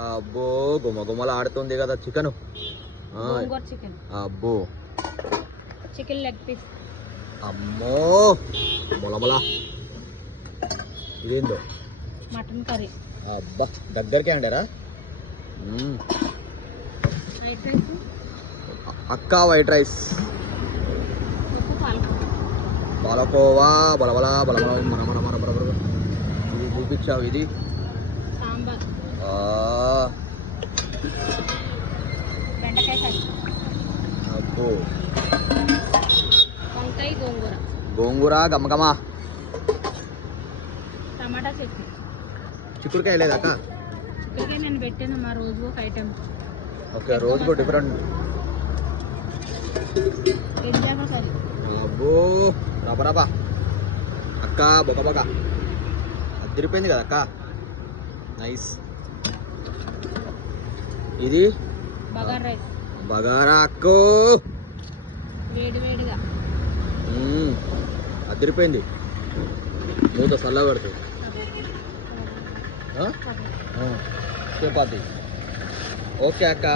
అబ్బో గుమ్మ గుమ్మలు ఆడుతుంది కదా చికెన్. చికెన్ అబ్బో చికెన్ లెగ్ పీస్. అమ్మో మొలమల ఇదేందో మటన్ కర్రీ. అబ్బా దగ్గరికి అండారా. వైట్ రైస్ అక్క వైట్ రైస్ పాలకోవా బలబల బలబల మన మన మన మన ఇది చూపించావు. ఇది సాంబార్ బెండకాయ కర్రీ. అబ్బో వంకాయ గోంగూర. గోంగూర గమగమ. టమాటా చట్నీ. చిక్కుడుకాయ లేదక్క. చిక్కుడుకాయ నేను పెట్టాను మా రోజు ఒక ఐటెం. ఓకే రోజుకు డిఫరెంట్. కర్రీ. అబ్బో రబరబా అక్క బొక అదిరిపోయింది కదా అక్క. నైస్. ఇది బగారా రైస్. బగారా అక్కో వేడి వేడిగా అదిరిపోయింది. మూత చల్ల పడుతుంది. చపాతి. ఓకే అక్క.